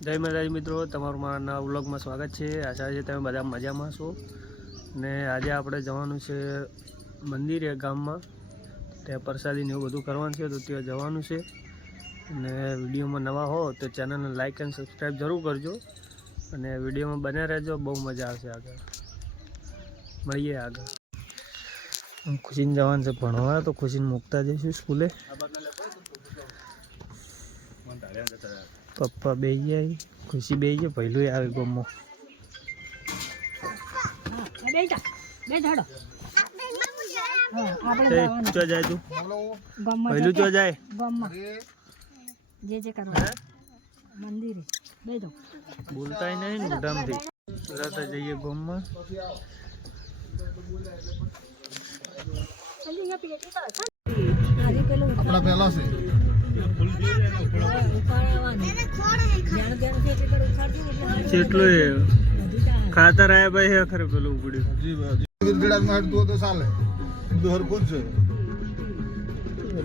જય માતાજી મિત્રો, તમારું મારા નવા વ્લોગમાં સ્વાગત છે. આશા છે તમે બધા મજામાં છો. ને આજે આપણે જવાનું છે મંદિરે ગામમાં. ત્યાં પ્રસાદીને એવું બધું કરવાનું છે, તો ત્યાં જવાનું છે. અને વિડીયોમાં નવા હો, તો ચેનલને લાઇક એન્ડ સબસ્ક્રાઈબ જરૂર કરજો. અને વિડીયોમાં બને રહેજો, બહુ મજા આવશે આગળ. મળીએ આગળ. ખુશીને જવાનું છે, ભણવા, તો ખુશીને મૂકતા જઈશું સ્કૂલે. પપ્પા બે જાય ખુશી બે જાય પહેલું આવે ગમો. ચો જાય તું? પહેલું ચો જાય? જે જે કરવા મંદિરે. બે જાઓ. બોલતાય નહીં મોઢામાંથી. જઈએ ગમમાં આપણા પહેલા છે. થાય. ખાતર આયા ભાઈ હે ખરે પેલું ઉપડ્યું. જી ગિરગડામાં હેડતું તો ચાલે. બધું હરખું છે.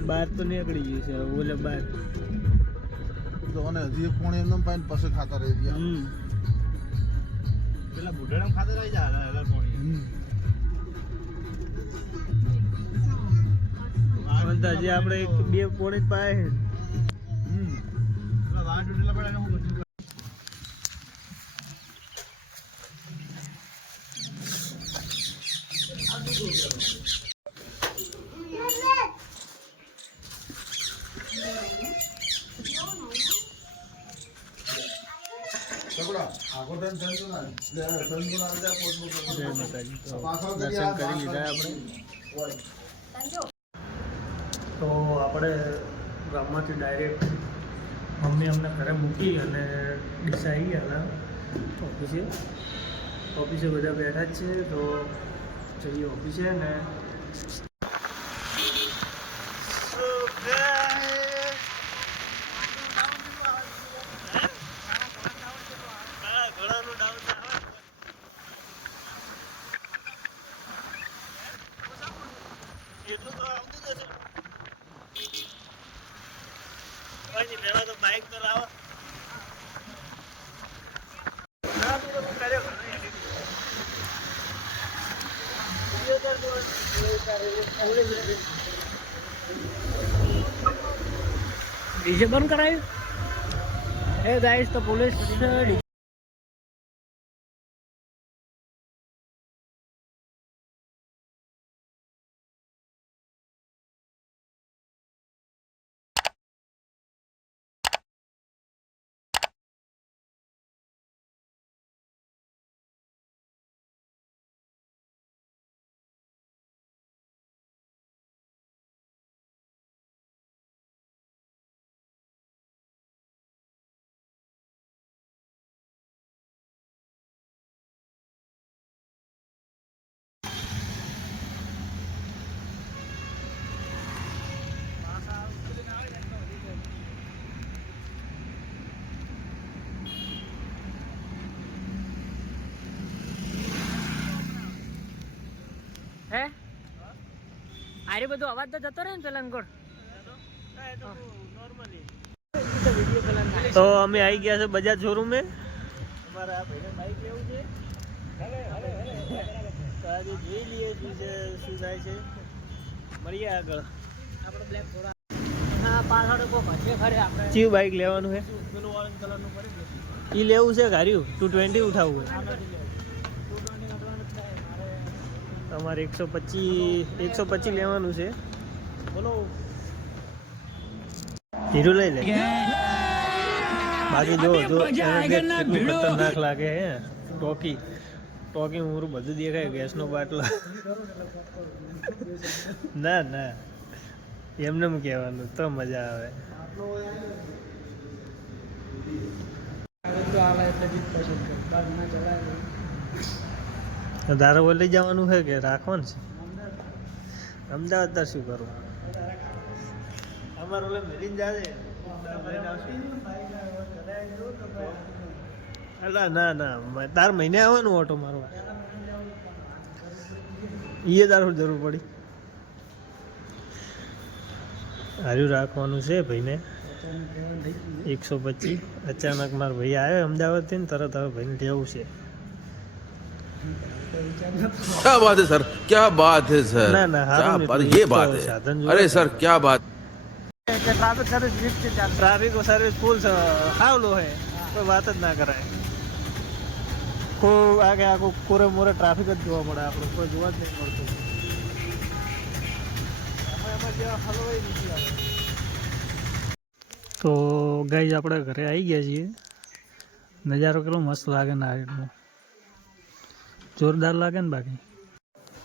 બાર તો નીકળી ગયું છે ઓલે બાર તો અને હજી એક પોણી એમને પાઈને પછી ખાતા રહી ગયા. પેલા બુઢાણા ખાતા રહી જાય પોણી. તો હજી આપણે એક બે પોણી જ પાય દર્શન કરી આપણે તો આપણે ગામમાંથી ડાયરેક્ટ મમ્મી અમને ઘરે મૂકી અને ડીસા આવી ગયા ઓફિસે. ઓફિસે બધા બેઠા જ છે, તો જઈએ ઓફિસે ને એટલું તો આવતું જ હશે કોઈ નહીં પહેલા તો બાઇક તો લાવો ના તું તો હું કર્યો ઘણો એની ડીજે બંધ કરાયું? હે ગાઈસ તો પોલીસ હે? આરે બધો અવાજ તો જતો રહે ને પેલા અંગોળ તો અમે આવી ગયા છે બજાજ શોરૂમે. અમારા બાઈક લેવું છે. જોઈ લઈએ શું છે શું થાય છે. મળીએ આગળ. આપણે હા પાછળ કોક હશે ખરે આપણે. ચીવ બાઈક લેવાનું છે? ઈ લેવું છે ગાર્યું ટુ ટ્વેન્ટી ઉઠાવવું તમારે એકસો પચીસ એકસો પચીસ લેવાનું છે. બોલો. હીરો લઈ લે. બાકી જો જો કેટલું ખતરનાક લાગે હે. ટોકી. ટોકી ઉમરું બધું દેખાય ગેસનો બાટલો. ના ના. એમને એમ કહેવાનું તો મજા આવે. તો તારે બોલ લઈ જવાનું છે કે રાખવાનું છે? અમદાવાદ તાર શું કરવું? અમારે ઓલે મિલિન જાજે. અલા ના ના તાર મહિને આવવાનું ઓટો મારવા એ તારું જરૂર પડી. હાર્યું રાખવાનું છે ભાઈને. એકસો પચીસ. અચાનક મારો ભાઈ આવ્યો અમદાવાદથી ને તરત હવે ભાઈને લેવું છે. क्या बात है सर क्या बात है सर ના ના क्या હારું बात નીકળ્યું. ये बात તો है સાધન જોયું अरे ને. सर क्या बात ટ્રાફિક સર્વિસ વીક છે ટ્રાફિક સર્વિસ ફૂલ છે હાવલો હે કોઈ વાત જ ના કરાય કોઈ આગે આખું કોરે મોરે ટ્રાફિક જ જોવા મળે આપણે કોઈ જોવા જ નહીં મળતું એમાં એમાં જેવા હલવાઈ નથી આવે તો ગાઈ આપણે ઘરે આવી ગયા છીએ નજારો કેટલો મસ્ત લાગે ને આ જોરદાર લાગે ને બાકી?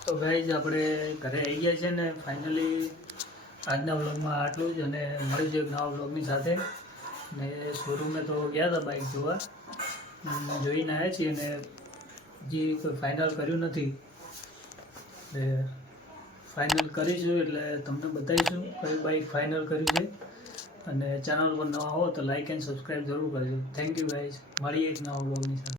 તો ગાઈઝ આપણે ઘરે આવી ગયા છે ને ફાઇનલી આજના વ્લોગમાં આટલું જ અને મળી એક નવા વ્લોગની સાથે. ને શોરૂમે તો ગયા હતા બાઇક જોવા. જોઈને આવ્યા છીએ અને જે કોઈ ફાઇનલ કર્યું નથી. એટલે ફાઇનલ કરીશું એટલે તમને બતાવીશું કયું બાઇક ફાઇનલ કર્યું છે. અને ચેનલ પર નવા હો તો લાઇક એન્ડ સબસ્ક્રાઈબ જરૂર કરજો. થેન્ક યુ ગાઈઝ મળીએ એક નવા વ્લોગની સાથે.